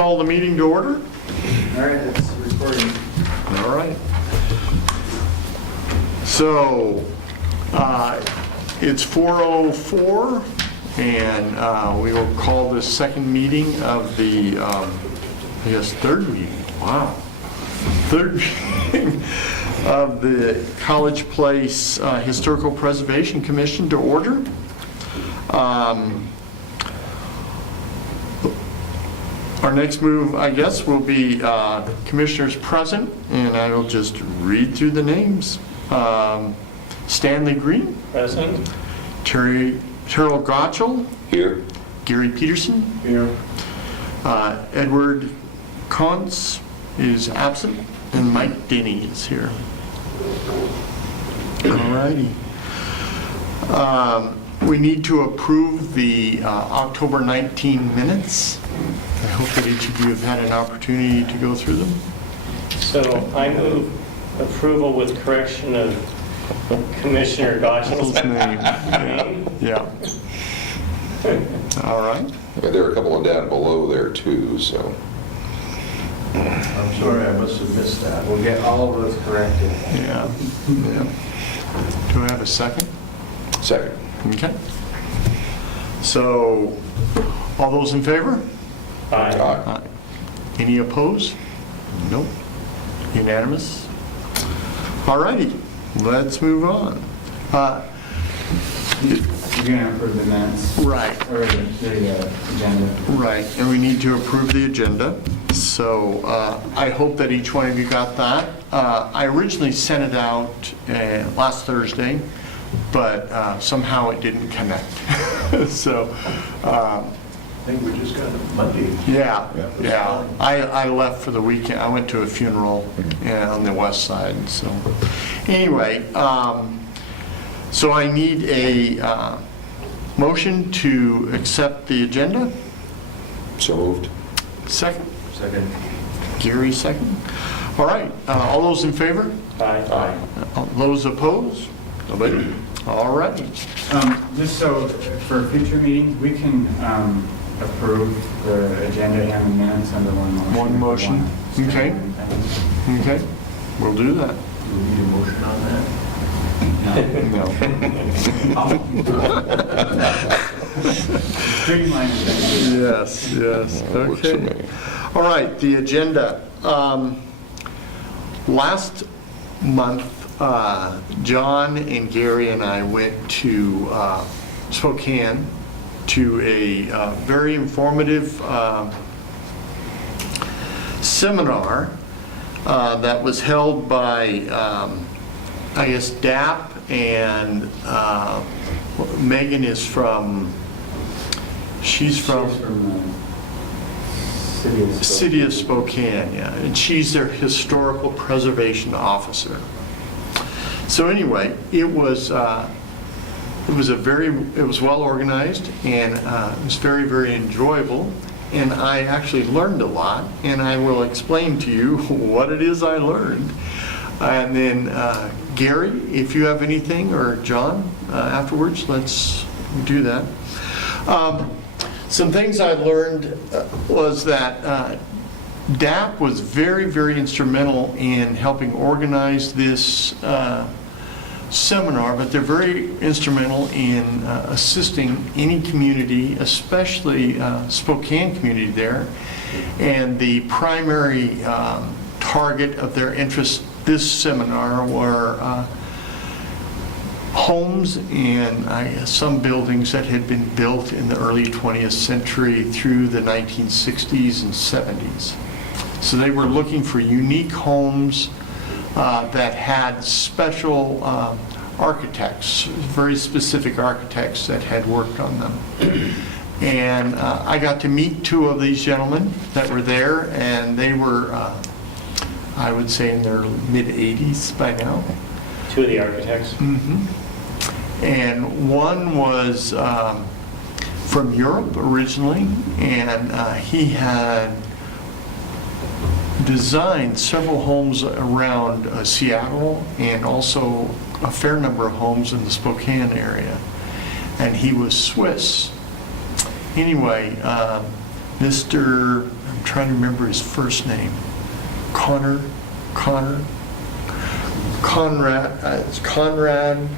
call the meeting to order. All right, it's recording. All right. So, it's 4:04, and we will call this second meeting of the, third meeting. Wow. Third meeting of the College Place Historical Preservation Commission to order. Our next move, I guess, will be commissioners present, and I will just read through the names. Stanley Green. Present. Terrell Gottschall. Here. Gary Peterson. Here. Edward Kontz is absent, and Mike Denny is here. All righty. We need to approve the October 19 minutes. I hope that each of you have had an opportunity to go through them. So I move approval with correction of Commissioner His Gottschall's name. name. Yeah. All right. Yeah, there are a couple of down below there too, so. I'm sorry, I must have missed that. We'll get all of those corrected. Yeah. Yeah. Do I have a second? Second. Okay. So, all those in favor? Aye. Aye. Any opposed? Nope. Unanimous? All righty, let's move on. You're going to approve the minutes? Right. Or the agenda? Right, and we need to approve the agenda. So I hope that each one of you got that. I originally sent it out last Thursday, but somehow it didn't connect. So, I think we just got it Monday. yeah. I left for the weekend. I went to a funeral on the west side. So anyway, so I need a motion to accept the agenda. So moved. Second. Second. Gary, second. All right, all those in favor? Aye. All those opposed? Nobody? All right. Just so for future meetings, we can approve the agenda and the minutes under one motion. One motion. If we want to Okay. anything. Okay, we'll do that. Do we need a motion on that? Streamline it. Yes, yes, That works for okay. me. All right, the agenda. Last month, John and Gary and I went to Spokane to a very informative seminar that was held by, I guess, DAP, and Megan is from, she's from the City of Spokane, yeah, and she's their historical preservation officer. So anyway, it was well organized, and it was very, very enjoyable, and I actually learned a lot, and I will explain to you what it is I learned. And then Gary, if you have anything, or John, afterwards, let's do that. Some things I learned was that DAP was very, very instrumental in helping organize this seminar, but they're very instrumental in assisting any community, especially Spokane community there. And the primary target of their interest this seminar were homes and I guess some buildings that had been built in the early 20th century through the 1960s and 70s. So they were looking for unique homes that had special architects, very specific architects that had worked on them. And I got to meet two of these gentlemen that were there, and they were, I would say, in their mid-80s by now. Two of the architects. And one was from Europe originally, and he had designed several homes around Seattle and also a fair number of homes in the Spokane area. And he was Swiss. Anyway, Mr. I'm trying to remember his first name. Conrad, it's Conrad,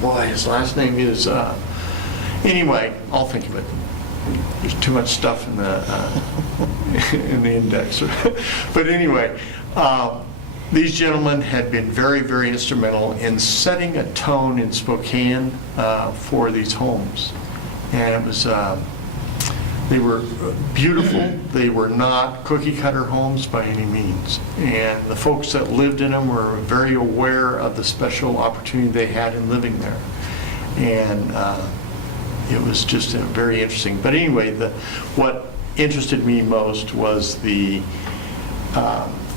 boy, his last name is, anyway, I'll think of it. There's too much stuff in the index. But anyway, these gentlemen had been very, very instrumental in setting a tone in Spokane for these homes. And it was, they were beautiful. They were not cookie cutter homes by any means. And the folks that lived in them were very aware of the special opportunity they had in living there. And it was just very interesting. But anyway, what interested me most was the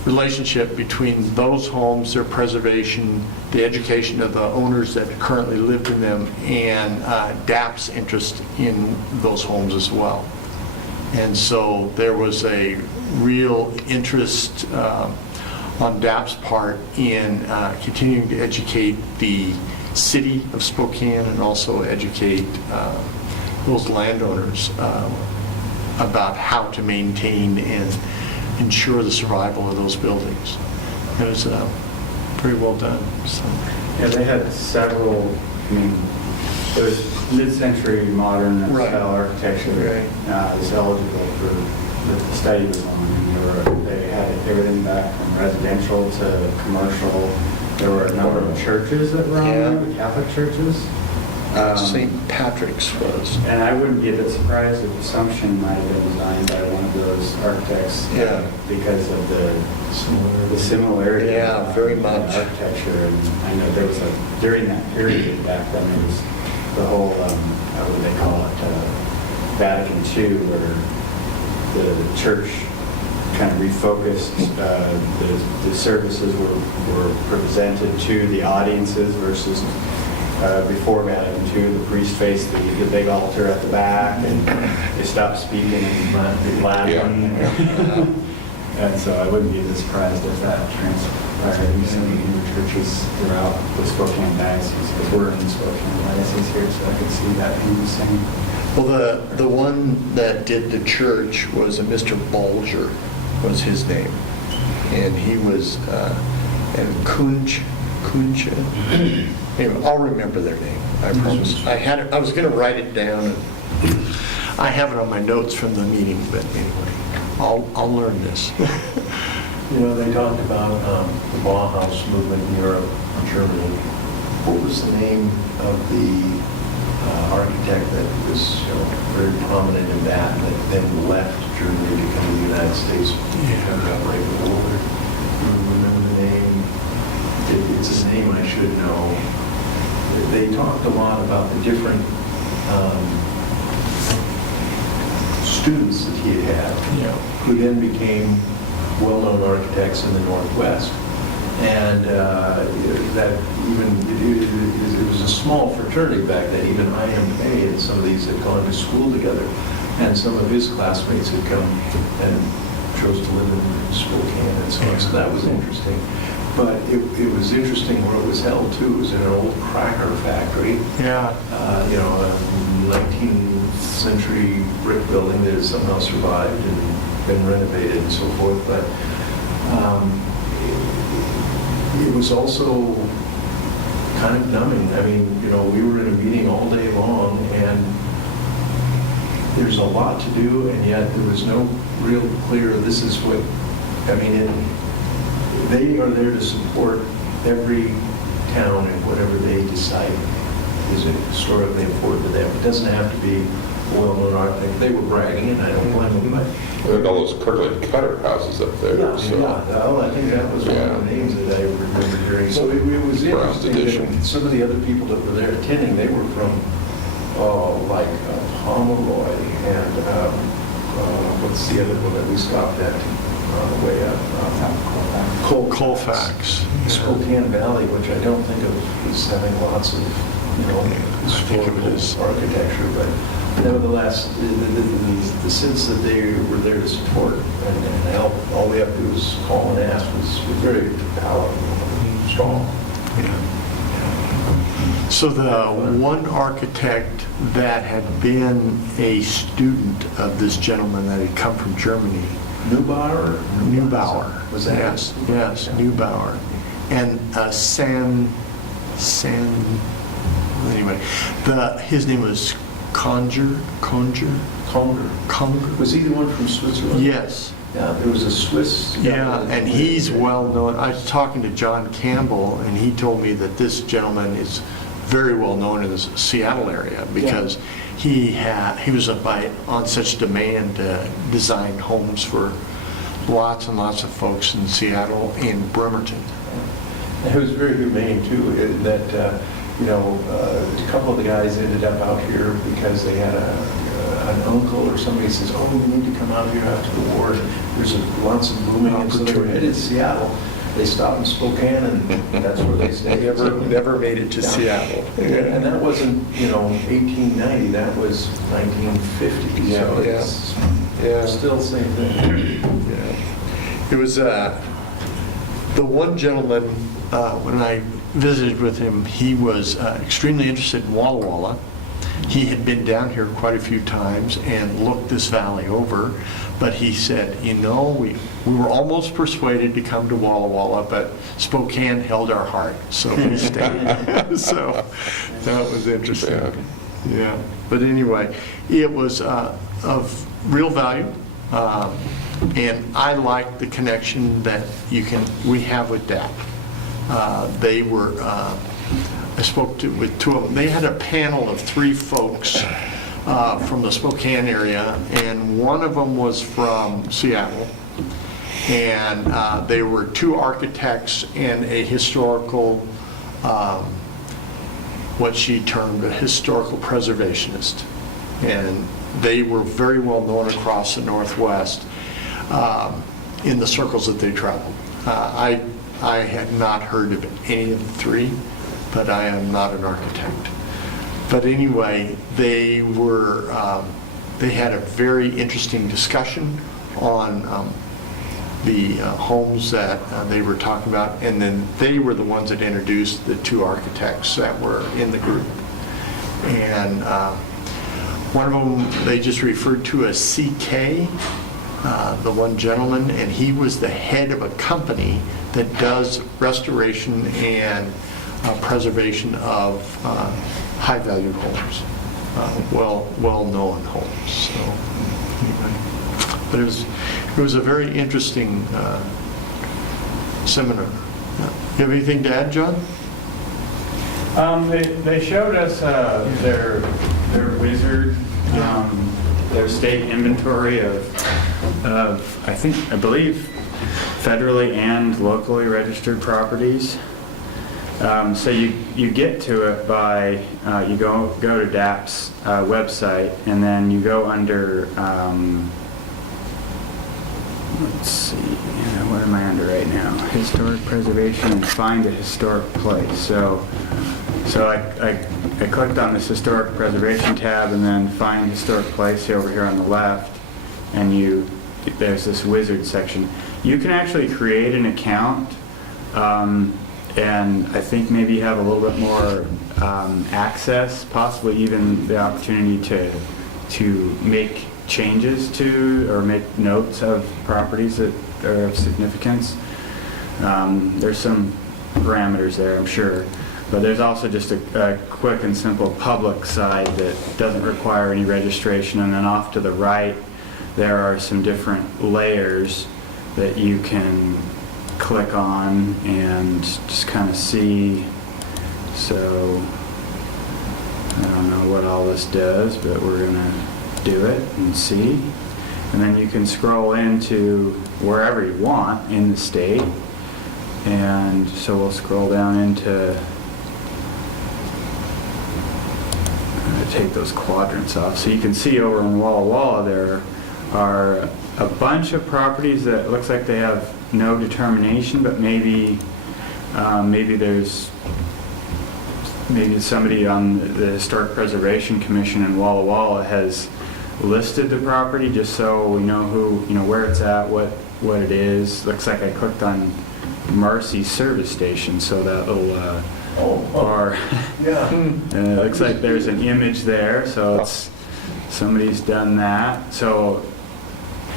relationship between those homes, their preservation, the education of the owners that currently lived in them, and DAP's interest in those homes as well. And so there was a real interest on DAP's part in continuing to educate the city of Spokane and also educate those landowners about how to maintain and ensure the survival of those buildings. It was very well done. So. Yeah, they had several, I mean, it was mid-century modern Right. style architecture. Right. Was eligible for the study was on. They had everything back from residential to commercial. There were a number of churches that were on there, the Catholic churches. St. Patrick's was. And I wouldn't be a bit surprised if Assumption might have been designed by one of those architects. Yeah. Because of the similarity. Yeah, very much. Architecture. And I know there was during that period back then, there was the whole, what do they call it, Vatican II, where the church kind of refocused, the services were presented to the audiences versus before Vatican II, the priest faced the big altar at the back, and they stopped speaking in Latin. Yeah. And so I wouldn't be surprised if that transpired in some new churches throughout the Spokane Diocese, because we're in the Spokane Diocese here, so I could see that being the same. Well, the one that did the church was a Mr. Bulger, was his name. And he was, and Kunch. Anyway, I'll remember their name, I promise. I was going to write it down. And I have it on my notes from the meeting, but anyway, I'll learn this. You know, they talked about the Bauhaus movement in Europe, Germany. What was the name of the architect that was very prominent in that then left Germany to come to the United States? Right over. Do you remember the name? It's a name I should know. They talked a lot about the different students that he had, who then became well-known architects in the Northwest. And that even, it was a small fraternity back then, even IMA and some of these had gone to school together. And some of his classmates had come and chose to live in Spokane and so on. So that was interesting. But it was interesting where it was held too. It was in an old cracker factory. Yeah. You know, a 19th century brick building that has somehow survived and been renovated and so forth. But it was also kind of numbing. I mean, you know, we were in a meeting all day long, and there's a lot to do, and yet there was no real clear, this is what, I mean, they are there to support every town and whatever they decide is historically important to them. It doesn't have to be a well-known architect. They were bragging, and I don't blame them, but There are all those Kirkland Cutter houses up there. yeah, so. well, I think that was one of the names that I remember hearing. So it was Brown's interesting Edition. that some of the other people that were there attending, they were from, like Pomeroy and what's the other one that we stopped at on the way up? Colfax. Spokane Valley, which I don't think of as having lots of, you know, historical architecture, but nevertheless, the sense that they were there to support and help, all we have to do is call and ask was very powerful, strong. So the one architect that had been a student of this gentleman that had come from Germany Neubauer? Neubauer. Was that? Yes, yes, Yeah. Neubauer. And anyway, his name was Conger? Conger. Conger? Was he the one from Switzerland? Yes. Yeah, there was a Swiss. Yeah, and he's well known. I was talking to John Campbell, and he told me that this gentleman is very well known in the Seattle area because he was on such demand to design homes for lots and lots of folks in Seattle and Bremerton. It was very humane too, in that, a couple of the guys ended up out here because they had an uncle or somebody says, oh, we need to come out here after the war. There's lots of blooming, and so they were headed to Seattle. They stopped in Spokane, and that's where they stayed. Never made it to Seattle. And that wasn't, 1890, that was 1950. So it's still the same thing. Yeah. It was the one gentleman, when I visited with him, he was extremely interested in Walla Walla. He had been down here quite a few times and looked this valley over, but he said, we were almost persuaded to come to Walla Walla, but Spokane held our heart, so we stayed. So that was interesting. Yeah, but anyway, it was of real value, and I like the connection that we have with DAP. They were. I spoke with two of them. They had a panel of 3 folks from the Spokane area, and one of them was from Seattle. And they were 2 architects and a historical, what she termed a historical preservationist. And they were very well known across the Northwest in the circles that they traveled. I had not heard of any of the 3. But I am not an architect. But anyway, they had a very interesting discussion on the homes that they were talking about, and then they were the ones that introduced the 2 architects that were in the group. And one of them they just referred to as CK, the one gentleman, and he was the head of a company that does restoration and preservation of high-valued homes, well-known homes. So, anyway, but it was a very interesting seminar. You have anything to add, John? They showed us their wizard, their state inventory of I believe federally and locally registered properties. So you get to it by you go to DAP's website, and then you go under let's see, what am I under right now? Historic preservation and find a historic place. So I clicked on this historic preservation tab and then find historic place over here on the left, and there's this wizard section. You can actually create an account. And I think maybe you have a little bit more access, possibly even the opportunity to make changes to or make notes of properties that are of significance. There's some parameters there, I'm sure, but there's also just a quick and simple public side that doesn't require any registration. And then off to the right, there are some different layers that you can click on and just kind of see. So I don't know what all this does, but we're gonna do it and see. And then you can scroll into wherever you want in the state. And so we'll scroll down into, I'm gonna take those quadrants off. So you can see over in Walla Walla there are a bunch of properties that looks like they have no determination, but maybe somebody on the Historic Preservation Commission in Walla Walla has listed the property just so we know where it's at, what it is. Looks like I clicked on Marcy Service Station, so that little bar. Yeah. It looks like there's an image there, so it's somebody's done that. So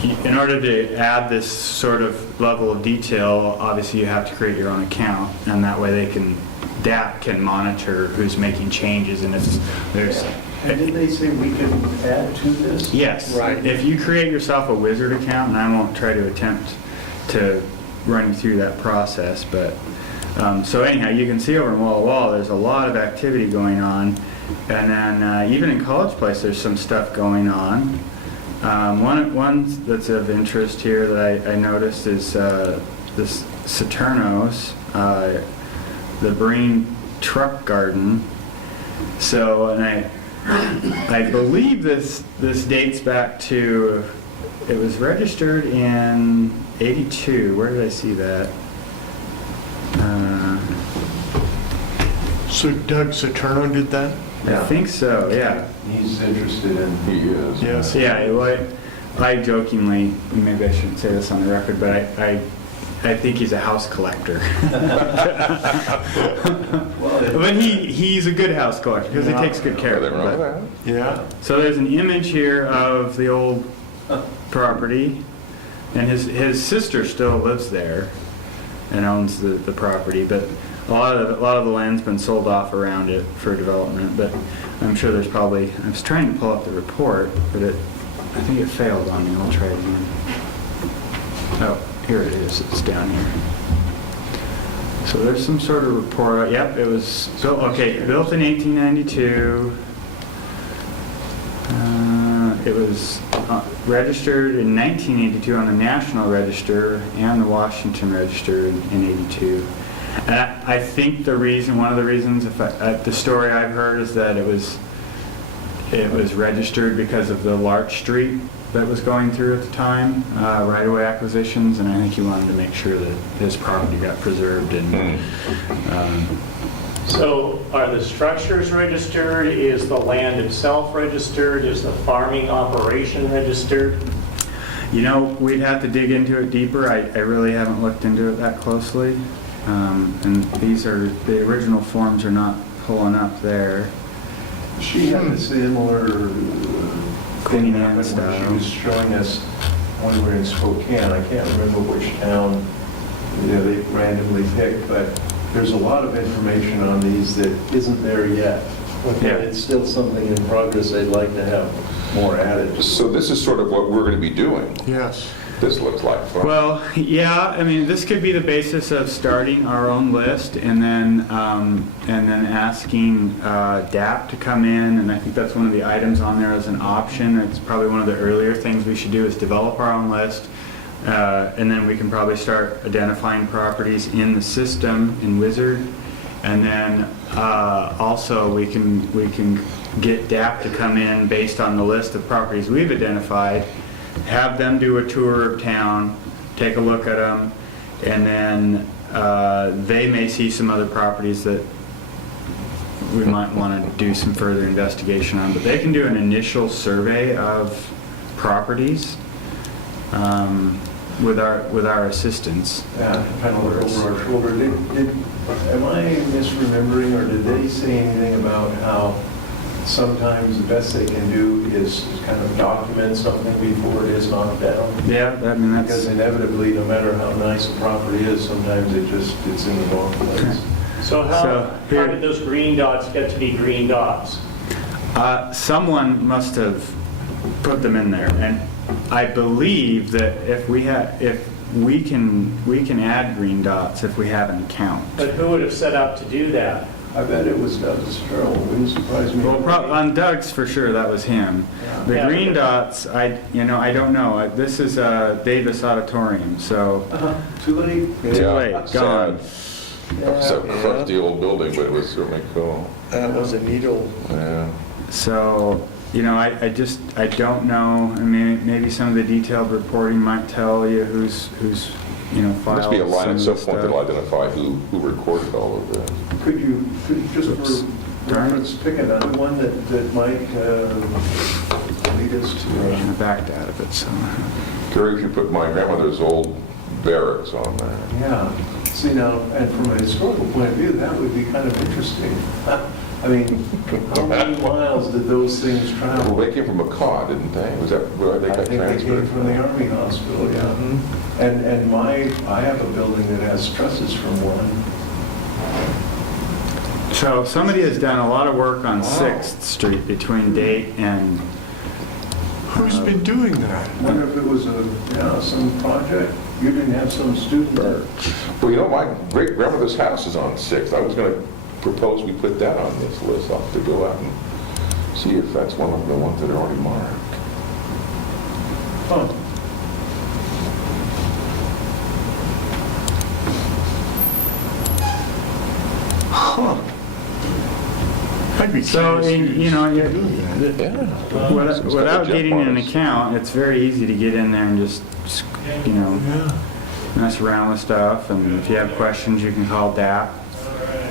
in order to add this sort of level of detail, obviously you have to create your own account, and that way DAP can monitor who's making changes, and if there's... And did they say we can add to this? Yes. Right. If you create yourself a wizard account, and I won't try to attempt to run you through that process, but so anyhow, you can see over in Walla Walla, there's a lot of activity going on, and then even in College Place, there's some stuff going on. One that's of interest here that I noticed is this Saturno's, the Breen Truck Garden. So, and I believe this dates back to, it was registered in '82. Where did I see that? So Doug Saturno did that? I think so, yeah. He's interested in... He is. Yes. Yeah, well, I jokingly, maybe I shouldn't say this on the record, but I think he's a house collector. But he's a good house collector because he takes good care of Nothing it. wrong but- with that. Yeah. So there's an image here of the old property, and his sister still lives there and owns the property, but a lot of the land's been sold off around it for development. But I'm sure there's probably, I was trying to pull up the report, but I think it failed on me. I'll try it again. Oh, here it is. It's down here. So there's some sort of report. Yep, it was built. Okay, built in 1892. It was registered in 1982 on the National Register and the Washington Register in 82. And I think one of the reasons, the story I've heard is that it was registered because of the Larch Street that was going through at the time, right-of-way acquisitions, and I think he wanted to make sure that his property got preserved. And So are the structures registered? Is the land itself registered? Is the farming operation registered? We'd have to dig into it deeper. I really haven't looked into it that closely. And the original forms are not pulling up there. She had a similar Cleaning thing happen when style. she was showing us when we were in Spokane. I can't remember which town they randomly picked, but there's a lot of information on these that isn't there yet. Yeah. It's still something in progress. They'd like to have more added. So this is sort of what we're going to be doing. Yes. This looks like fun. Well, yeah, I mean, this could be the basis of starting our own list and then asking DAP to come in, and I think that's one of the items on there as an option. It's probably one of the earlier things we should do is develop our own list, and then we can probably start identifying properties in the system in Wizard, and then also we can get DAP to come in based on the list of properties we've identified, have them do a tour of town, take a look at them, and then they may see some other properties that we might want to do some further investigation on. But they can do an initial survey of properties with our assistance. Yeah, kind of look over our shoulder. Am I misremembering, or did they say anything about how sometimes the best they can do is kind of document something before it is knocked down? Yeah, I mean, Because that's... inevitably, no matter how nice a property is, sometimes it's in the wrong place. So how here- did those green dots get to be green dots? Someone must have put them in there, and I believe that if we can add green dots if we have an account. But who would have set out to do that? I bet it was Douglas Farrell. It wouldn't surprise me. Well, on Doug's for sure, that was him. Yeah. The Yeah, green but- dots, I don't know. This is Davis Auditorium, so Too late. too Yeah, late, gone. So crusty old building, but it was certainly cool. That was a needle. Yeah. So, I don't know. I mean, maybe some of the detailed reporting might tell you who's filed Must be a line some at of some the point stuff. that'll identify who recorded all of this. Could you just Oops. for reference, pick another one that might lead us I to... backed out of it, so... Gary, if you put my grandmother's old barracks on there. Yeah. See now, and from a historical point of view, that would be kind of interesting. I mean, how many miles did those things Well, travel? they came from McCaw, didn't they? Was that where they I got think they transferred? came from the Army Hospital, yeah. And I have a building that has trusses from one. So somebody has done a lot of work on Wow. 6th Street between Date and, Who's been doing that? I wonder if it was some project, you didn't have some student that... Well, you know, my great-grandmother's house is on 6th. I was going to propose we put that on this list. I'll have to go out and see if that's one of the ones that are already marked. Huh. Huh. I'd be so, curious you know, who's you're- doing that. Yeah. without getting an account, it's very easy to get in there and just, you know, Yeah. mess around with stuff. And if you have questions, you can call DAP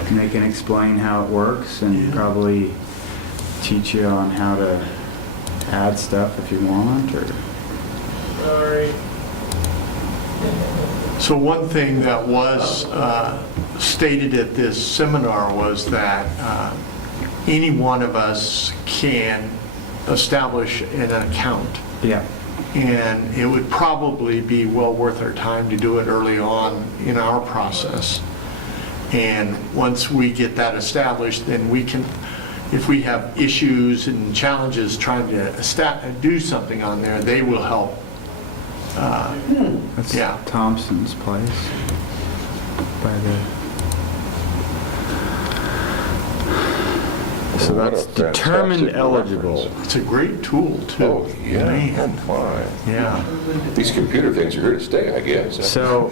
and they can explain how it works and Yeah. probably teach you on how to add stuff if you want, or... So one thing that was stated at this seminar was that any one of us can establish an account. Yeah. And it would probably be well worth our time to do it early on in our process. And once we get that established, then we can, if we have issues and challenges trying to do something on there, they will help. That's Yeah. Thompson's place. By the... So What a that's fantastic determined eligible. reference. It's a great tool, too. Oh, yeah. Man. Oh, my. Yeah. These computer things are here to stay, I guess. So,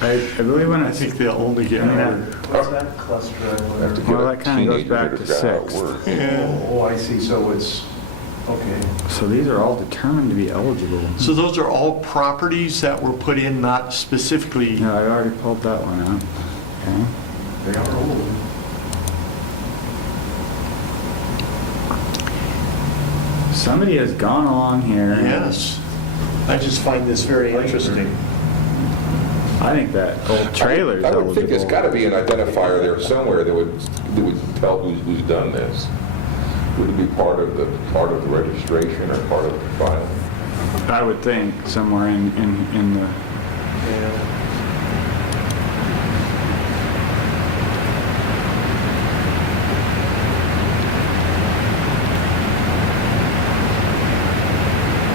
I believe when I think they'll only get I mean, better. What's that cluster? I Have to wonder? get Well, a that kinda goes teenager back to to figure out how it 6th. works. Yeah. Oh, I see, so it's, okay. So these are all determined to be eligible. So those are all properties that were put in, not specifically, No, I already pulled that one out. Okay. They are old. Somebody has gone along here. and yes. I just find this very interesting. I think that old trailer's I would eligible. think there's got to be an identifier there somewhere that would tell who's done this. Would it be part of the registration or part of the filing? I would think somewhere in the... Yeah.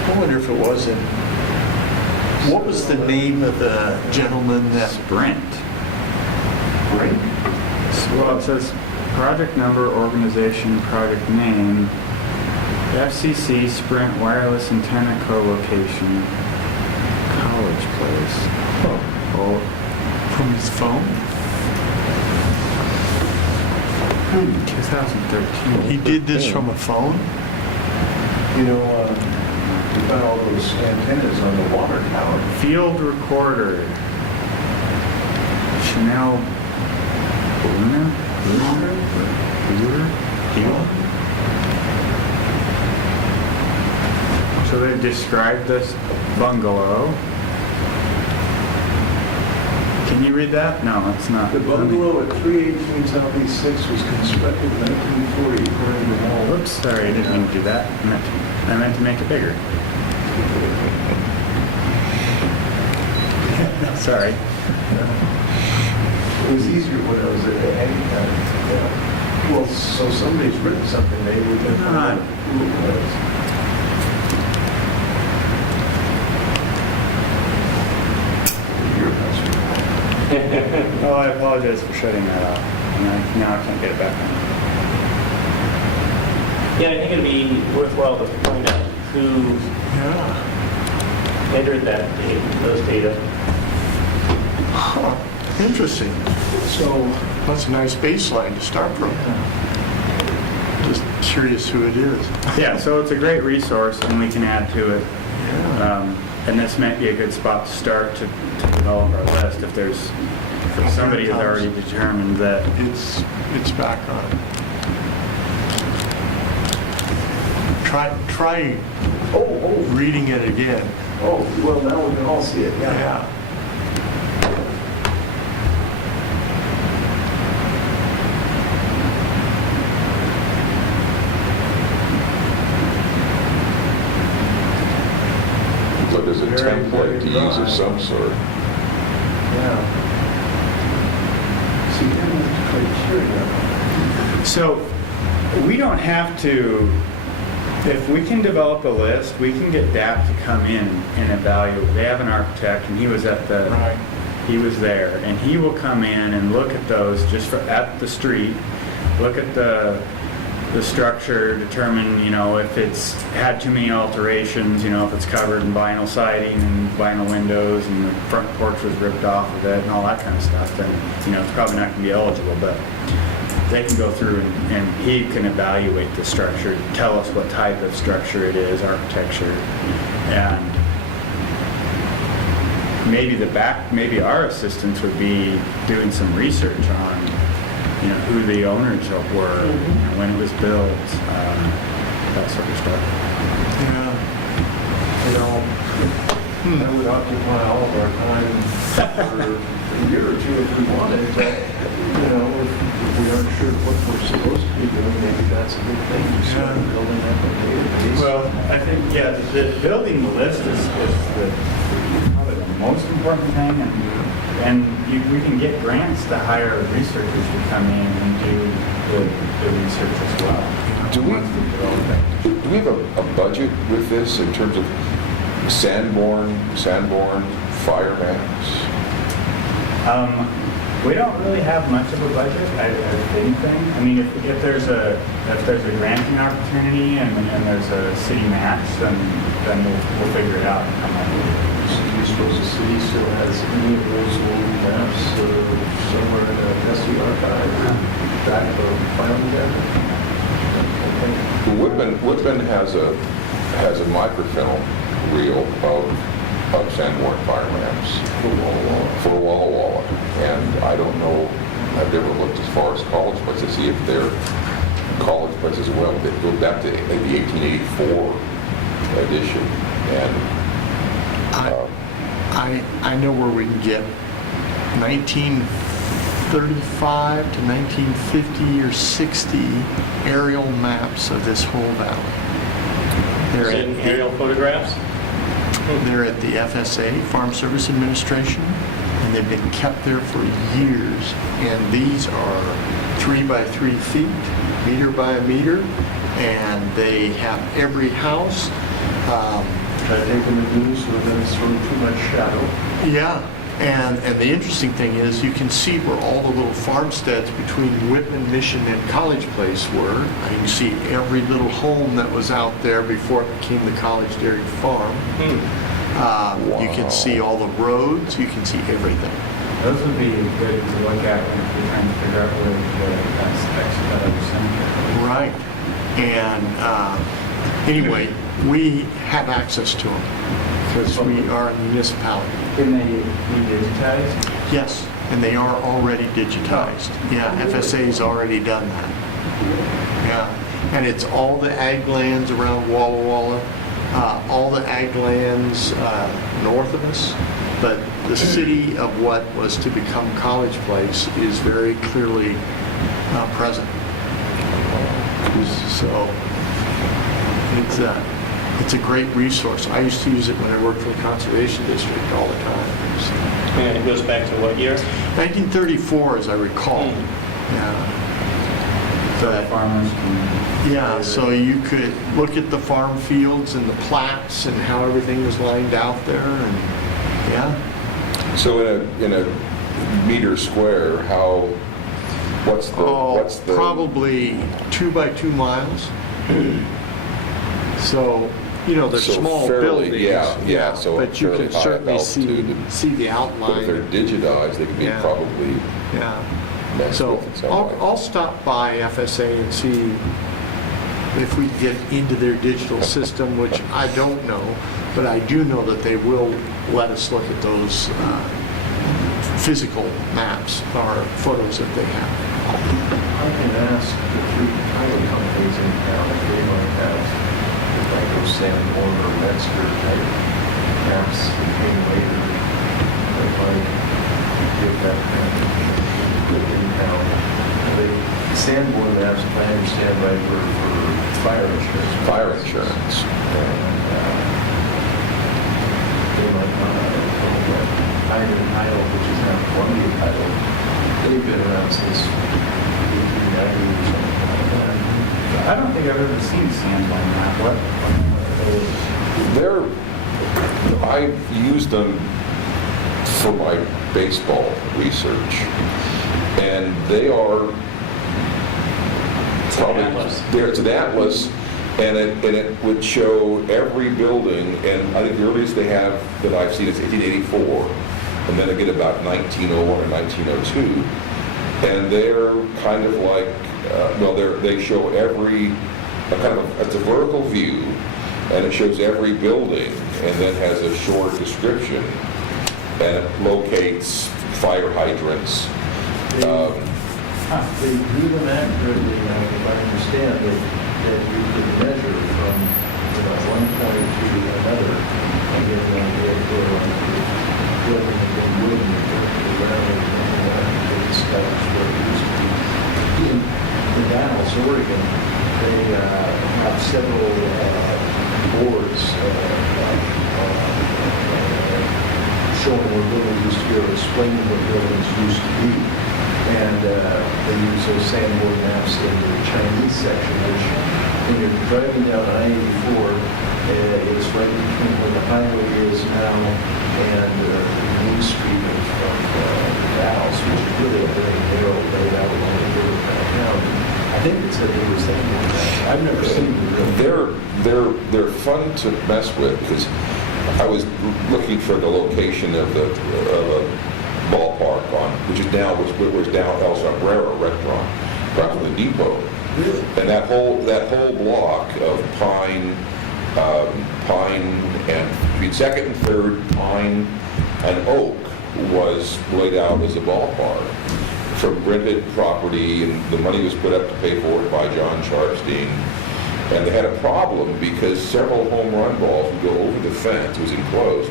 I wonder if it wasn't, what was the name of the gentleman that, Sprint. Right? Well, it says project number, organization, project name, FCC Sprint Wireless Antenna Co-location, College Place. Oh, from his phone? 2013. He did this from a phone? You know, we got all those antennas on the water tower. Field recorder. Chanel Luna? So they described this bungalow. Can you read that? No, it's not. The bungalow at 318 Southeast 6 was constructed in 1940 according to Wall. Oops, sorry, I didn't mean to do that. I meant to make it bigger. Sorry. It was easier when I was at the handicap. Well, so somebody's written something, maybe we can find out who it was. Your husband. Oh, I apologize for shutting that off. Now I can't get it back on. Yeah, I think it'd be worthwhile to point out who Yeah. entered those data. Huh. Interesting. So, That's a nice baseline to start from. Just curious who it is. Yeah, so it's a great resource and we can add to it. Yeah. And this might be a good spot to start to develop our list if there's, if somebody has already determined that. It's back on. Try reading it again. oh, well, now we can all see it, yeah. Yeah. fees of some sort. Yeah. So you have criteria. So we don't have to, if we can develop a list, we can get DAP to come in and evaluate. They have an architect and he was at the, Right. he was there, and he will come in and look at those just at the street, look at the structure, determine, you know, if it's had too many alterations, you know, if it's covered in vinyl siding and vinyl windows and the front porch was ripped off of it and all that kind of stuff, then, you know, it's probably not going to be eligible, but they can go through and he can evaluate the structure, tell us what type of structure it is, architecture, and maybe our assistants would be doing some research on, you know, who the owners were, you know, when it was built, that sort of stuff. Yeah. You know, that would occupy all of our time for a year or two if we wanted, but, you know, if we aren't sure what we're supposed to be doing, maybe that's a good thing, to start building up a database. Well, I think, yeah, building the list is probably the most important thing, and we can get grants to hire researchers to come in and do the research as well. Do we- Once develop it. Do we have a budget with this in terms of Sanborn fire maps? We don't really have much of a budget, I anything. I mean, if there's a granting opportunity and there's a city match, then we'll figure it out and come up with it. So do you suppose the city still has any of those old maps somewhere in a dusty archive back of a filing cabinet? Woodman has a microfilm reel of Sanborn fire maps for Walla Walla, and I don't know, I've never looked as far as college places to see if they're college places as well. They go back to the 1884 edition, and I know where we can get 1935 to 1950 or 60 aerial maps of this whole valley. They're Is at it the- aerial photographs? They're at the FSA, Farm Service Administration, and they've been kept there for years. And these are 3 by 3 feet, meter by meter, and they have every house. Try to take them in news so it doesn't throw too much shadow. Yeah, and the interesting thing is you can see where all the little farmsteads between Whitman Mission and College Place were. You can see every little home that was out there before it became the College Dairy Farm. You can see all the roads, you can see everything. Those would be good to look at when you're trying to figure out where that other center. Right. And anyway, we have access to them because we are a municipality. Can they be digitized? Yes, and they are already digitized. Yeah, FSA's already done that. Yeah, and it's all the ag lands around Walla Walla, all the ag lands north of us, but the city of what was to become College Place is very clearly present. So it's a great resource. I used to use it when I worked for the Conservation District all the time. So, And it goes back to what year? 1934, as I recall. Yeah. So But, farmers can... yeah, so you could look at the farm fields and the plats and how everything was lined out there, and yeah. so in a meter square, what's the Probably 2 by 2 miles. So, you know, they're So small fairly- buildings. yeah, so but you fairly can high certainly altitude. see the But if outline. they're digitized, they can be Yeah. probably Yeah. messed So with in some way. I'll stop by FSA and see if we can get into their digital system, which I don't know, but I do know that they will let us look at those physical maps or photos that they have. I can ask the 3 title companies in town if they might have, like those Sanborn or Webster type maps that came later that might give that kind of good in town. The Sanborn maps, if I understand right, were for fire insurance. Fire insurance. And, they like Untitled, which is now Columbia Title, they've been around since 1890 or something like that. I don't think I've ever seen sandline map. What? I've used them for my baseball research, and they are probably, it's an atlas, and it would show every building, and I think the earliest they have that I've seen is 1884, and then again about 1901 or 1902, and they're kind of like, they show every, it's a vertical view, and it shows every building, and then has a short description, and it locates fire hydrants. They drew them accurately, if I understand, that you could measure from one point to another, and get an idea of where the building had been wooden, around it established where it used to be. In Dallas, Oregon, they have several boards showing where buildings used to be, or explaining what buildings used to be. And they use those sandboard maps in the Chinese section, which when you're driving down I-84, it's right between where the highway is now and Main Street of Dallas, which is really a very narrow layout along the river downtown. I think it said there was sandboard maps. I've never seen them. They're fun to mess with, because I was looking for the location of the ballpark which is now El Sombrero restaurant, across from the depot. Really? And that whole block of pine and between Second and Third, pine and oak was laid out as a ballpark from rented property, and the money was put up to pay for it by John Sharpstein. And they had a problem because several home run balls would go over the fence, it was enclosed,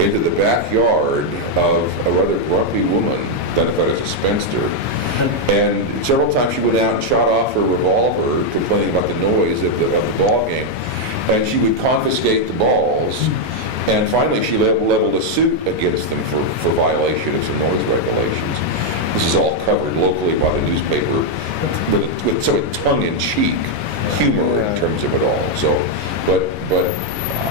into the backyard of a rather grumpy woman, identified as a spinster. And several times she went out and shot off her revolver, complaining about the noise of the ball game. And she would confiscate the balls. And finally, she leveled a suit against them for violation of some noise regulations. This is all covered locally by the newspaper, with sort of tongue-in-cheek humor in terms of it all. So, but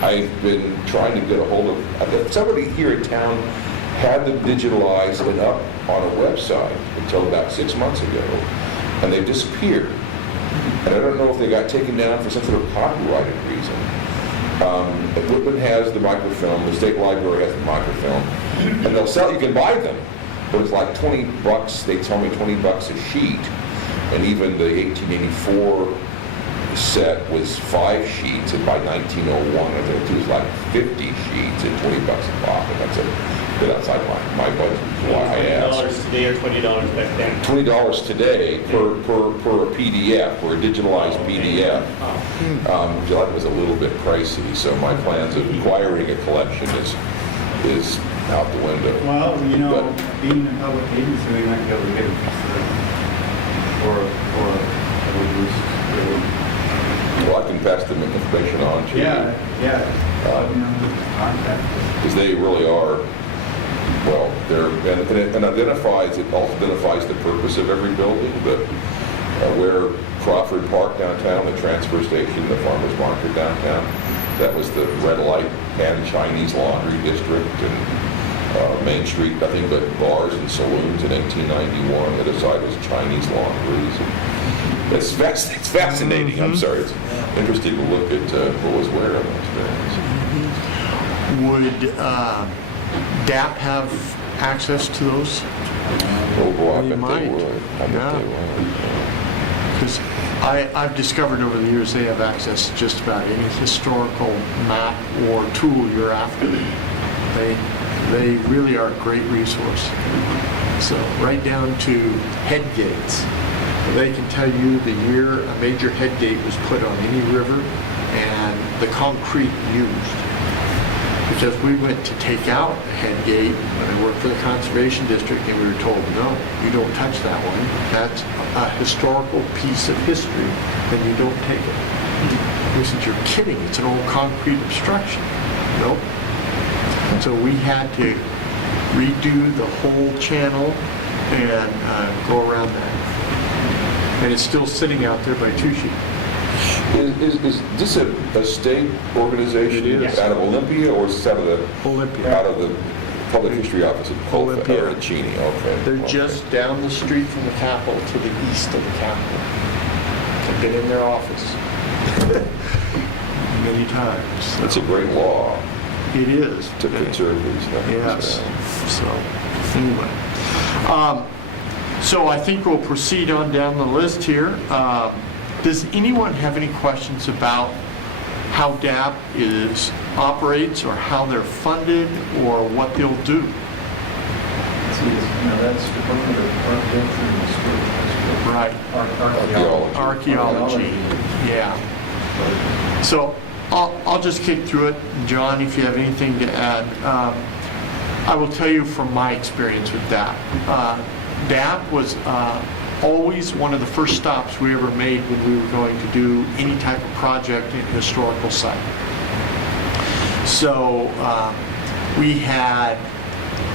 I've been trying to get a hold of somebody here in town had them digitalized and up on a website until about 6 months ago, and they've disappeared. And I don't know if they got taken down for some sort of copyrighted reason. Whitman has the microfilm, the State Library has the microfilm, and they'll sell, you can buy them, but it's like $20, they tell me $20 a sheet, and even the 1884 set was 5 sheets, and by 1901, I think it was like 50 sheets and $20 a pop, and that's a bit outside my budget, why I asked. $20 today or $20 back then? $20 today per a PDF, or a digitalized PDF. Which I thought was a little bit pricey, so my plans of acquiring a collection is out the window. Well, being a public agency, we might be able to get a piece of it. Well, I can pass the information on to you. Contact. Because they really are, well, and it also identifies the purpose of every building, where Crawford Park downtown, the transfer station, the farmer's market downtown, that was the red light and Chinese laundry district, and Main Street, nothing but bars and saloons in 1891. The other side was Chinese laundries. It's fascinating. I'm sorry. It's interesting to look at what was where on those things. Would DAP have access to those? Oh, boy, I They bet might. they would. I bet they would. Because I've discovered over the years they have access to just about any historical map or tool you're after. They really are a great resource. So right down to head gates. They can tell you the year a major head gate was put on any river and the concrete used. Because we went to take out a head gate when I worked for the Conservation District, and we were told, no, you don't touch that one. That's a historical piece of history, and you don't take it. We said, you're kidding, it's an old concrete obstruction. Nope. So we had to redo the whole channel and go around that. And it's still sitting out there by Tushy. Is this a state organization? It is. Out of Olympia, or is this out of the? Olympia. Out of the Public History Office at Olympia. Or at Cheney, okay. They're Okay. just down the street from the Capitol to the east of the Capitol. I've been in their office many times. It's a great law It is. to conserve these things. Yes. So, anyway. So I think we'll proceed on down the list here. Does anyone have any questions about how DAP operates, or how they're funded, or what they'll do? That's Department of Architecture and Historical. Right. Archaeology. Archaeology, yeah. So I'll just kick through it. John, if you have anything to add. I will tell you from my experience with DAP. DAP was always one of the first stops we ever made when we were going to do any type of project in a historical site. So we had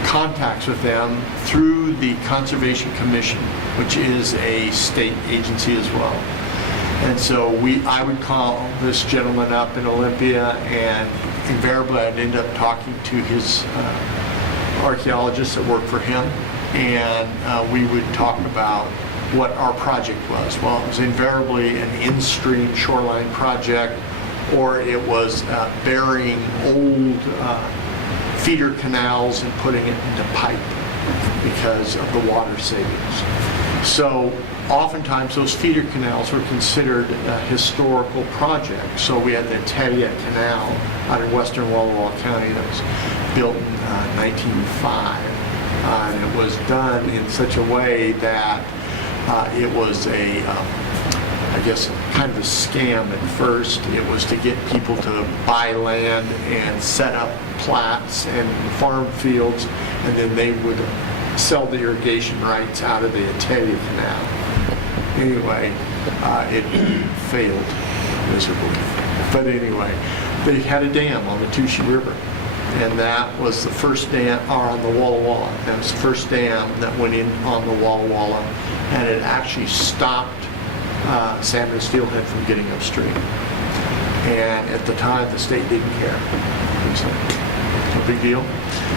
contacts with them through the Conservation Commission, which is a state agency as well. And so I would call this gentleman up in Olympia, and invariably I'd end up talking to his archaeologists that worked for him, and we would talk about what our project was. Well, it was invariably an in-stream shoreline project, or it was burying old feeder canals and putting it into pipe because of the water savings. So oftentimes those feeder canals were considered a historical project. So we had the Italia Canal out in western Walla Walla County that was built in 1905. And it was done in such a way that it was I guess, kind of a scam at first. It was to get people to buy land and set up plats and farm fields, and then they would sell the irrigation rights out of the Italia Canal. Anyway, it failed miserably. But anyway, they had a dam on the Tushy River, and that was the first dam, or on the Walla Walla. That was the first dam that went in on the Walla Walla, and it actually stopped salmon and steelhead from getting upstream. And at the time, the state didn't care. It was no big deal.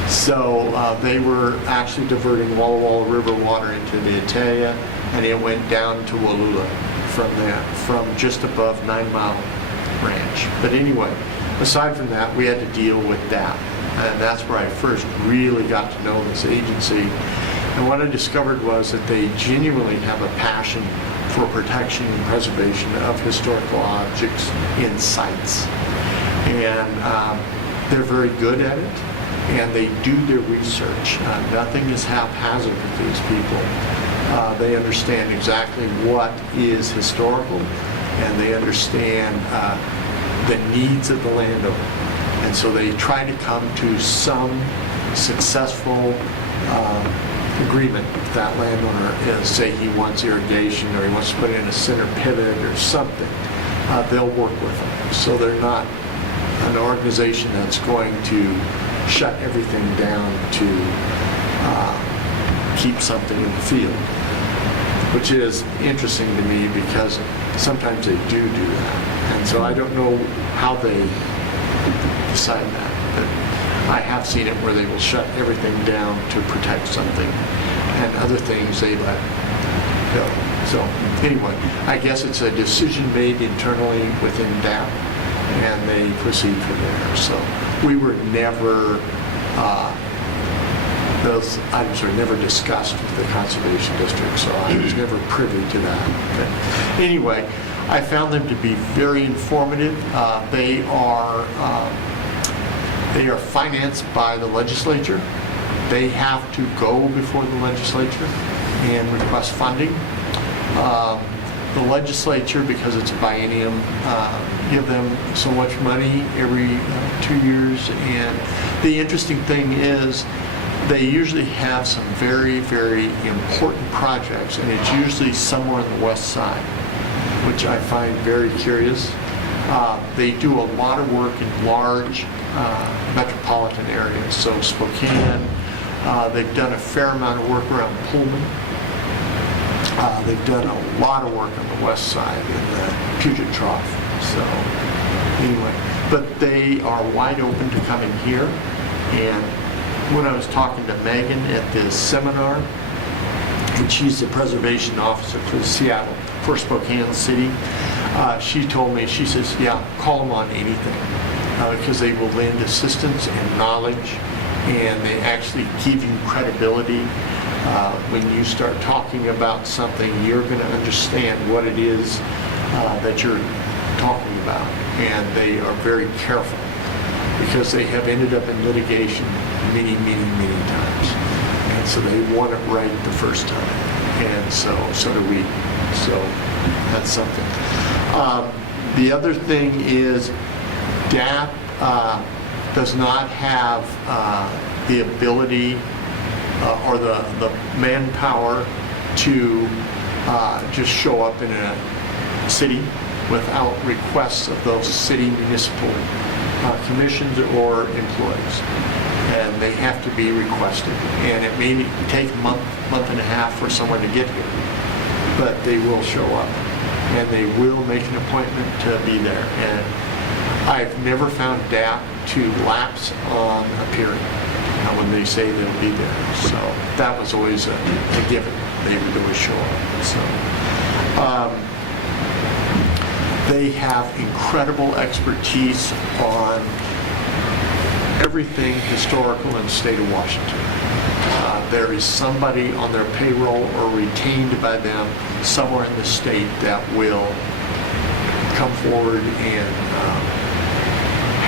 So they were actually diverting Walla Walla River water into the Italia, and it went down to Wallula from just above 9 Mile Ranch. But anyway, aside from that, we had to deal with DAP. And that's where I first really got to know this agency. And what I discovered was that they genuinely have a passion for protection and preservation of historical objects in sites. And they're very good at it, and they do their research. Nothing is haphazard with these people. They understand exactly what is historical, and they understand the needs of the landowner. And so they try to come to some successful agreement with that landowner. Say he wants irrigation, or he wants to put in a center pivot or something. They'll work with them. So they're not an organization that's going to shut everything down to keep something in the field, which is interesting to me because sometimes they do that. And so I don't know how they decide that, but I have seen it where they will shut everything down to protect something, and other things they let go. So anyway, I guess it's a decision made internally within DAP, and they proceed from there. So we were never, those items were never discussed with the Conservation District, so I was never privy to that. But anyway, I found them to be very informative. They are financed by the legislature. They have to go before the legislature and request funding. The legislature, because it's a biennium, give them so much money every 2 years. And the interesting thing is they usually have some very, very important projects, and it's usually somewhere on the west side, which I find very curious. They do a lot of work in large metropolitan areas. So Spokane, they've done a fair amount of work around Pullman. They've done a lot of work on the west side in the Puget Trough. So anyway, but they are wide open to coming here. And when I was talking to Megan at this seminar, and she's the preservation officer for Spokane City, she told me, she says, yeah, call them on anything, because they will lend assistance and knowledge, and they actually give you credibility. When you start talking about something, you're going to understand what it is that you're talking about, and they are very careful because they have ended up in litigation many, many, many times, and so they want it right the first time, and so do we. So that's something. The other thing is DAP does not have the ability or the manpower to just show up in a city without requests of those city municipal commissions or employees. And they have to be requested. And it may take a month and a half for someone to get here, but they will show up. And they will make an appointment to be there. And I've never found DAP to lapse on appearing when they say they'll be there. So that was always a given. They would always show up. So they have incredible expertise on everything historical in the state of Washington. There is somebody on their payroll or retained by them somewhere in the state that will come forward and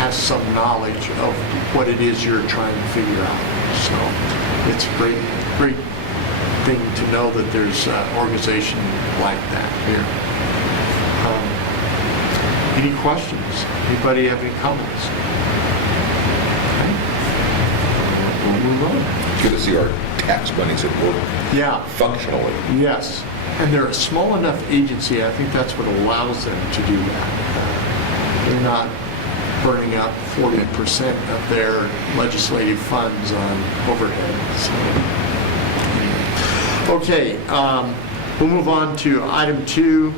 has some knowledge of what it is you're trying to figure out. So it's a great thing to know that there's an organization like that here. Any questions? Anybody have any comments? Okay. We'll move on. It's good to see our tax monies at work Yeah. functionally. Yes. And they're a small enough agency, I think that's what allows them to do that. They're not burning up 40% of their legislative funds on overhead. So, okay, we'll move on to item 2.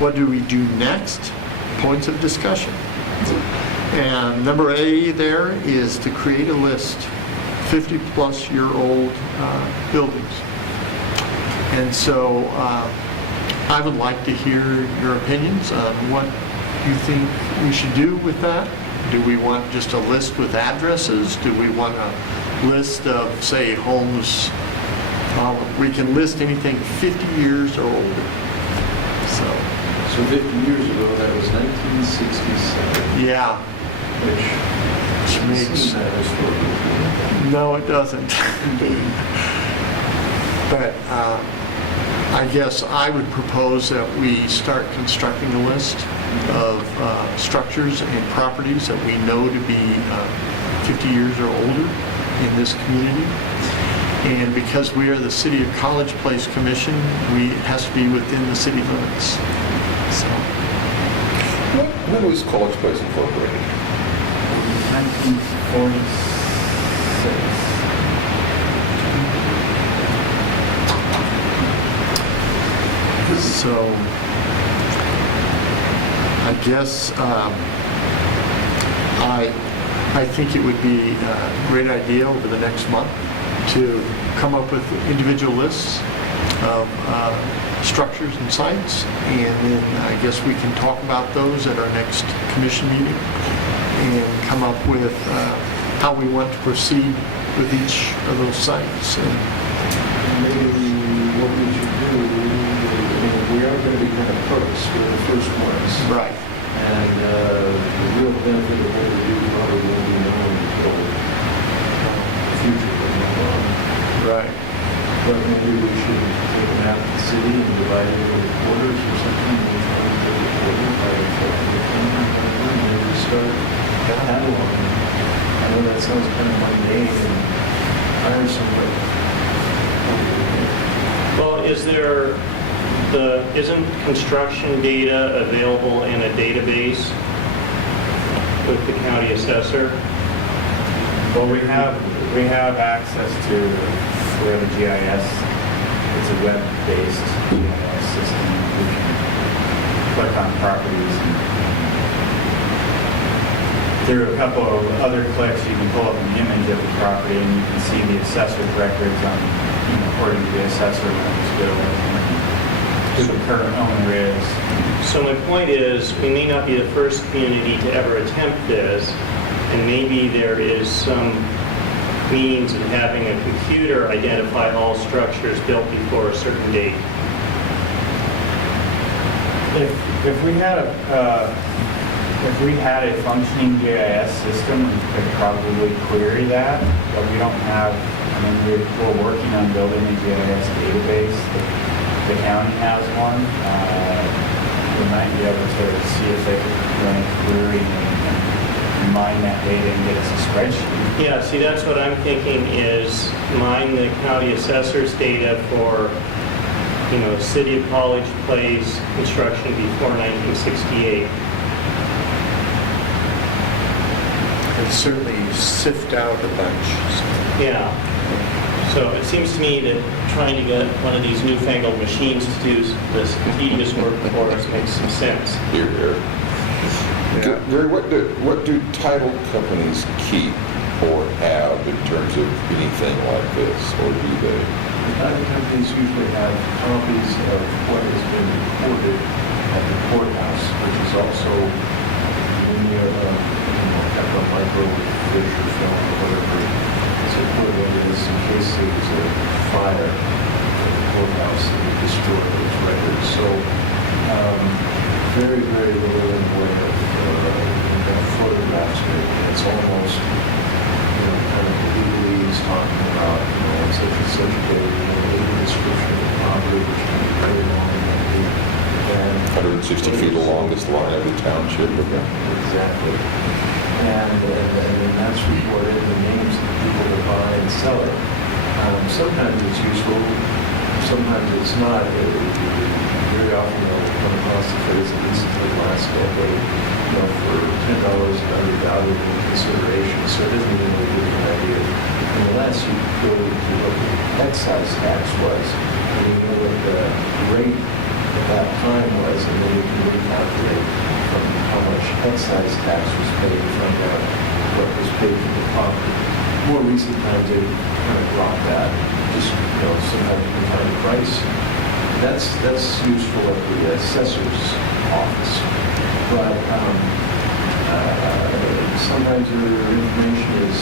What do we do next? Points of discussion. And number A there is to create a list, 50-plus-year-old buildings. And so I would like to hear your opinions on what you think we should do with that. Do we want just a list with addresses? Do we want a list of, say, homes? We can list anything 50 years or older. So 50 years ago, that was 1967. yeah, Which makes seems that historical. no, it doesn't. But I guess I would propose that we start constructing a list of structures and properties that we know to be 50 years or older in this community. And because we are the City of College Place Commission, it has to be within the city limits. So, When was College Place incorporated? 1946. so I guess I think it would be a great idea over the next month to come up with individual lists of structures and sites, and then I guess we can talk about those at our next commission meeting and come up with how we want to proceed with each of those sites. And Maybe what we should do, we are going to be kind of crooks. We're the first ones. right. And the real benefit of what we do probably won't be known until the future. Right. But maybe we should take a map of the city and divide it into quarters or something. And try to take a quarter by and maybe start cataloging. I know that sounds kind of mundane and tiresome, but Well, isn't construction data available in a database? with the county assessor? Well, we have access to, we have a GIS, it's a web-based GIS system. We can click on properties and through a couple of other clicks, you can pull up an image of the property and you can see the assessor's records on, according to the assessor when it was built, who the current owner is. So my point is, we may not be the first community to ever attempt this, and maybe there is some means of having a computer identify all structures built before a certain date. If we had a functioning GIS system, we could probably query that, but we don't have, we're working on building a GIS database. The county has one. We might be able to see if they could run a query and mine that data and get us a spreadsheet. Yeah, see, that's what I'm thinking is mine the county assessor's data for, City of College Place construction before 1968. And certainly sift out a bunch. Yeah. So it seems to me that trying to get one of these newfangled machines to do this tedious work for us makes some sense. Here, here. Yeah. Gary, what do title companies keep or have in terms of anything like this, or do they? The title companies usually have copies of what has been recorded at the courthouse, which is also linear, kind of a microfiche or film or whatever is equivalent is in case there was a fire at the courthouse that would destroy those records. So very, very little in the way of photographs. It's almost, kind of legalese talking about, such and such a legal description of the property, which can be very long and lengthy. And 160 feet along this line of the township. exactly. And then that's recorded, the names of the people that buy and sell it. Sometimes it's useful, sometimes it's not. Very often they'll come across the phrase, at least for the last decade, for $10 and undervalued in consideration. So it doesn't even really give you an idea. Unless you go to what the excise tax was, and you know what the rate at that time was, and then you can recalculate from how much excise tax was paid from what was paid for the property. More recent times they kind of dropped that. Just sometimes you can find a price. That's useful at the assessor's office. But sometimes your information is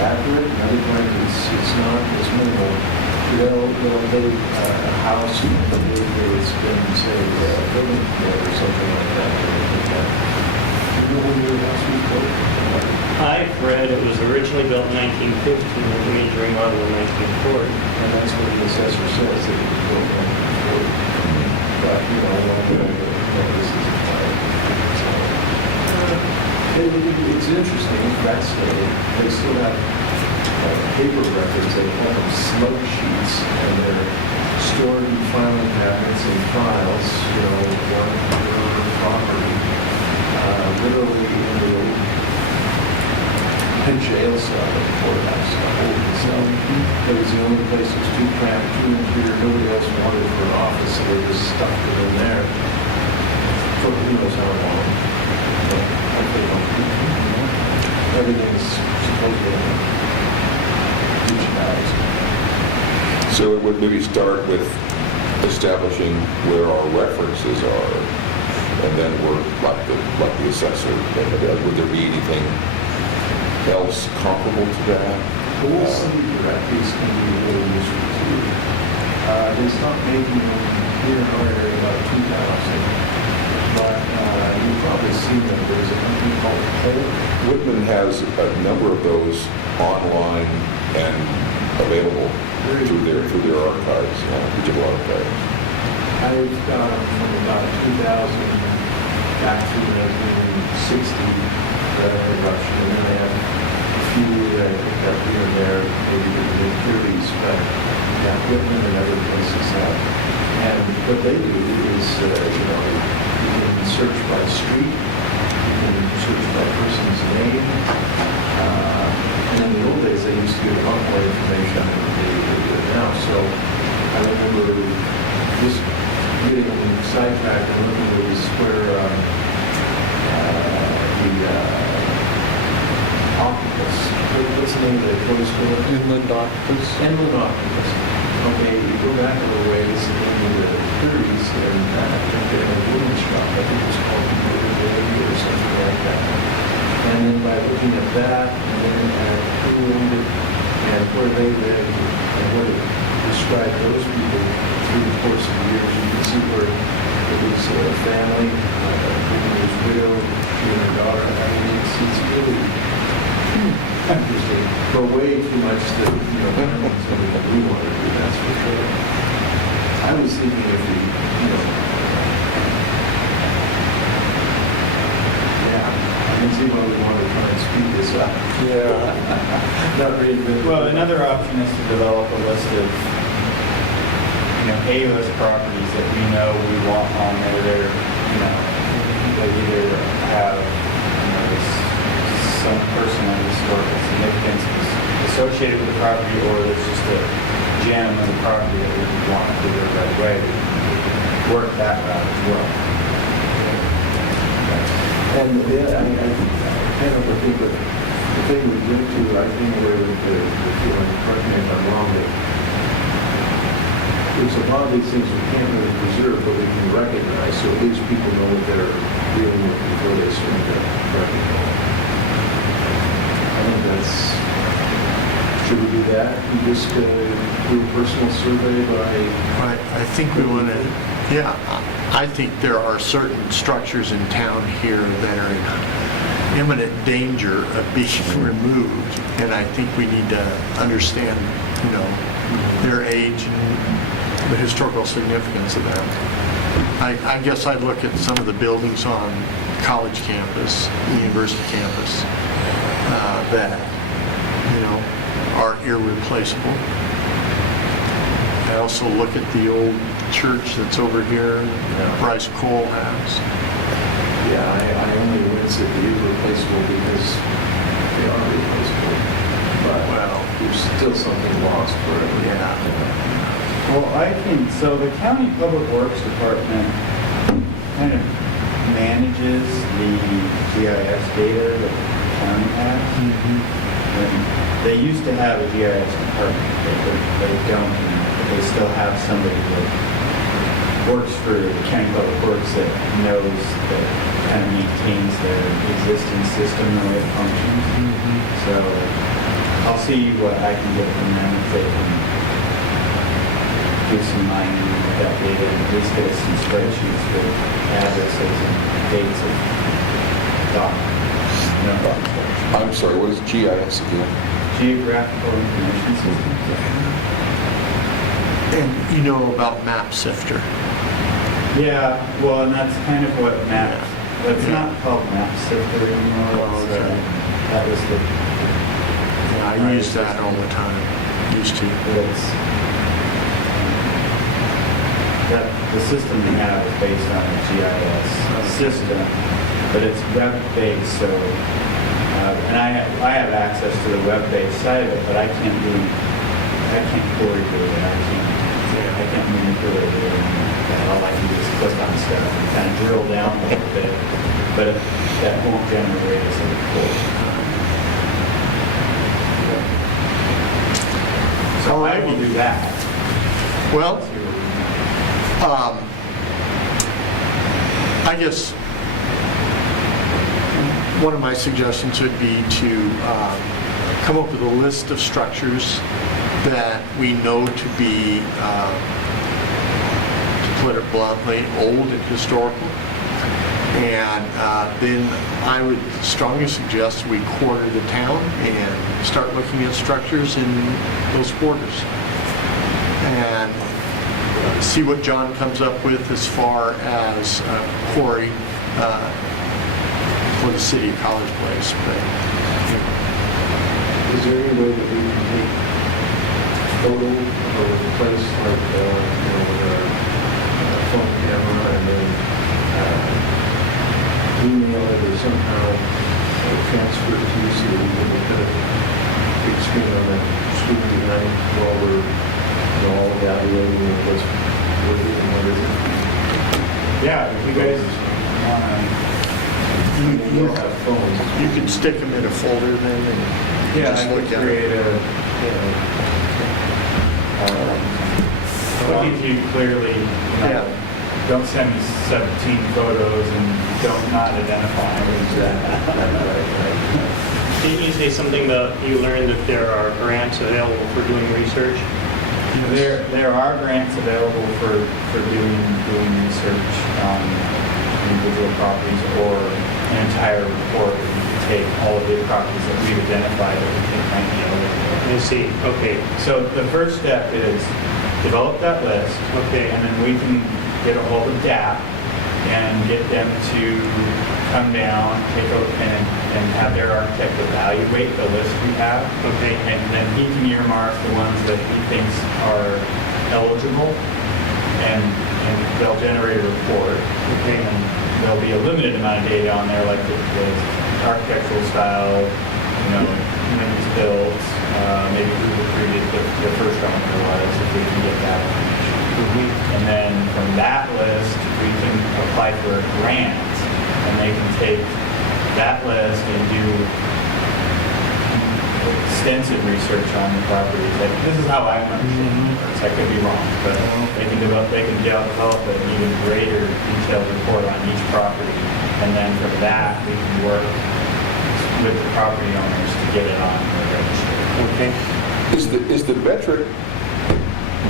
accurate, and other times it's not. It's minimal. They'll date a house and it's been, say, building permit or something like that. When your house was built? I've read it was originally built in 1915 with a major remodel in 1940. And that's what the assessor says, that it was built in 1940. But, I don't know that this is right. It's interesting, fascinating. They still have paper records. They call them smoke sheets, and they're stored in filing cabinets and files, one per property, literally in the old jail cell at the courthouse, the holding cell. It was the only place that was too cramped, too inferior. Nobody else wanted for an office, so they just stuffed it in there for who knows how long. Everything's supposedly digitized. So it would maybe start with establishing where our references are, and then we're like the assessor. Would there be anything else comparable to that? The whole city directories can be really useful too. They stopped making them here in our area about 2000. But you've probably seen them. There's a company called Cole. Whitman has a number of those online and available through their archives, digital archives. I've got them from about 2000 back to 1960 production, and then I have a few that I picked up here and there, maybe in the mid-30s, but Whitman and other places have. And what they do is, you can search by street, you can search by person's name. And in the old days, they used to give a lot more information than they do now. So I remember just getting sidetracked and looking at this where the octopus, what's the name of the toy store? Inland octopus. Inland octopus. Okay, you go back a little ways in the 30s, and I think they had a women's shop. I think it was called Beauty Baby or something like that. And then by looking at that, and then at who owned it, and where they lived, and what it described those people through the course of the years, you can see where it was a family, who was widowed, she and her daughter. I mean, it's really interesting, but way too much that, you know, something that we want to do, that's for sure. I was thinking if we, you know, yeah, I can see why we want to try and speed this up. Yeah. Not reinvent. Well, another option is to develop a list of, A-list properties that we know we want on there. They're, they either have, some personal historical significance associated with the property, or it's just a gem of the property that we want to do right away. Work that route as well. And yeah, I kind of think that the thing we get to, I think where correct me if I'm wrong, that there's a lot of these things we can't really preserve, but we can recognize, so at least people know what they're dealing with before they swing the record. I think that's, should we do that? We just do a personal survey by... I think we want to, yeah, I think there are certain structures in town here that are in imminent danger of being removed, and I think we need to understand, their age and the historical significance of that. I guess I'd look at some of the buildings on college campus, university campus, that, are irreplaceable. I also look at the old church that's over here, Bryce Cole has. Yeah, I only wince at the irreplaceable because they are replaceable. But there's still something lost forever. Yeah. Well, so the county public works department kind of manages the GIS data that the county has. Mm-hmm. And they used to have a GIS department, they don't, but they still have somebody that works for the county public works that knows, that kind of maintains their existing system and the way it functions. Mm-hmm. So I'll see what I can get from them if they can do some mining with that data and at least get us some spreadsheets with addresses and dates of documents. I'm sorry, what is GIS again? Geographical Information System. And you know about Map Sifter. Yeah, well, and that's kind of what that's not called Map Sifter anymore. Oh, okay. That was the... Yeah, I use that all the time. Used to. The system we have is based on a GIS system, but it's web-based, so, and I have access to the web-based side of it, but I can't query it, I can't manipulate it, and all I can do is click on stuff and kind of drill down a little bit, but that won't generate us a report. So I will do that. Well, I guess one of my suggestions would be to come up with a list of structures that we know to be, to put it bluntly, old and historical. And then I would strongly suggest we quarter the town and start looking at structures in those quarters. And see what John comes up with as far as quarry for the city of College Place. But, is there any way that we can take photo of the place, like with our phone camera, and then email it or somehow transfer it to you so that we can look at a big screen on the screen behind while we're, all evaluating what's working and what isn't. Yeah, if you guys We all have phones. You can stick them in a folder then and yeah, just I look could at create it. Look at you clearly, Yeah. don't send me 17 photos and don't not identify. Didn't you say something about you learned that there are grants available for doing research? There are grants available for doing research on individual properties or an entire report. You can take all of the properties that we've identified that we think might be eligible. I see, okay, So the first step is develop that list. okay. And then we can get a hold of DAP and get them to come down, take a look and have their architect evaluate the list we have. Okay. And then he can earmark the ones that he thinks are eligible, and they'll generate a report. Okay. And there'll be a limited amount of data on there, like the architectural style, when it was built, maybe who recruited the first owner was, if we can get that information. And then from that list, we can apply for a grant, and they can take that list and do extensive research on the properties. This is how I understand it. I could be wrong, but they can develop an even greater detailed report on each property, and then from that we can work with the property owners to get it on the registry. Okay. Is the metric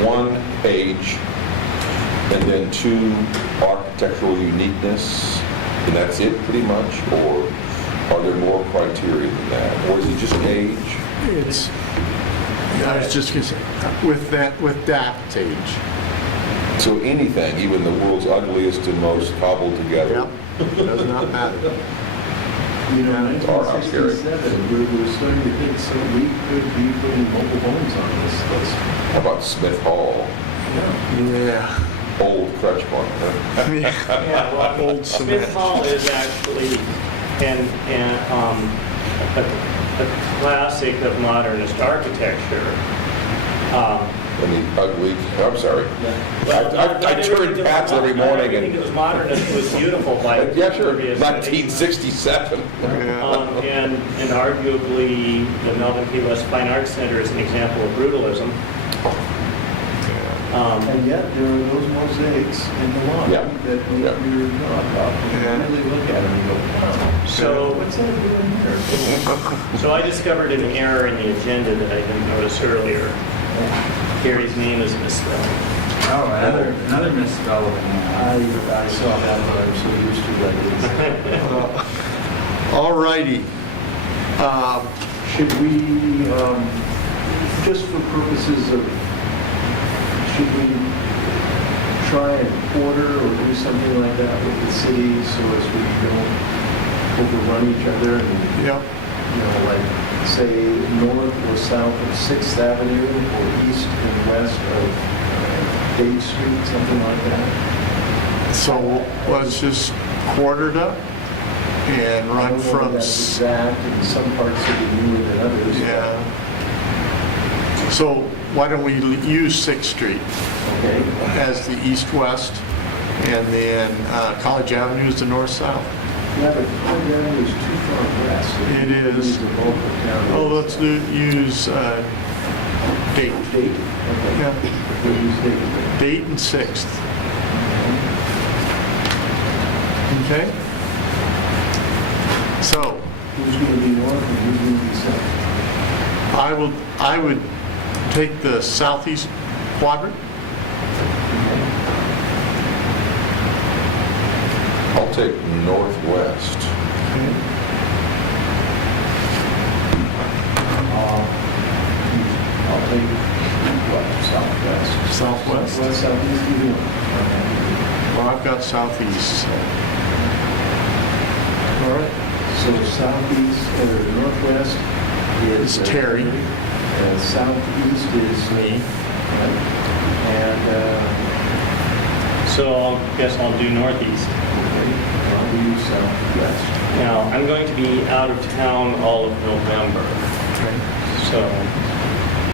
one, age, and then two, architectural uniqueness, and that's it pretty much? Or are there more criteria than that? Or is it just age? It's, I was just going to say, with that age. So anything, even the world's ugliest and most cobbled together? Yep, does not matter. How scary. 1967, we're starting to think so we could be putting mobile homes on this list. How about Smith Hall? Yeah. Old Crutch Barn, huh? Yeah, well, Old Smith cement. Hall is actually a classic of modernist architecture. I mean, ugly, I'm sorry. Well, I turned pats every morning Everything that and, was modernist was beautiful by yeah, sure, previous 1967. and arguably, the Melvin Key West Fine Arts Center is an example of brutalism. And yet, there are those mosaics in the lobby Yeah. that make Yeah. your jaw drop. Yeah. You really look at them and go, wow. So- What's that doing here? So I discovered an error in the agenda that I didn't notice earlier. Gary's name is misspelled. Oh, another misspelling. I saw that, but I'm so used to it, I didn't see it. All righty. Should we, just for purposes of, should we try and order or do something like that with the city so as we don't overrun each other and, Yep. like, say, north or south of 6th Avenue or east and west of Dade Street, something like that? So let's just quarter it up and I run don't know from, if that's exact, and some parts will be newer than others. yeah. So why don't we use 6th Street Okay. as the east-west, and then College Avenue is the north-south? Yeah, but College Avenue is too far west. It is. The bulk of town. Oh, let's use Date. Date? Okay. Yeah, We'll use Date. Date and 6th. Okay? So, Who's going to be north and who's going to be south? I would take the southeast quadrant. I'll take northwest. I'll take, what, southwest? Southwest. West, southeast, either one. Well, I've got southeast, so. All right. So southeast, or northwest is... Is Terry. Southeast is... Me. Right. And, So I guess I'll do northeast. okay, I'll due southwest. Now, I'm going to be out of town all of November, Okay. so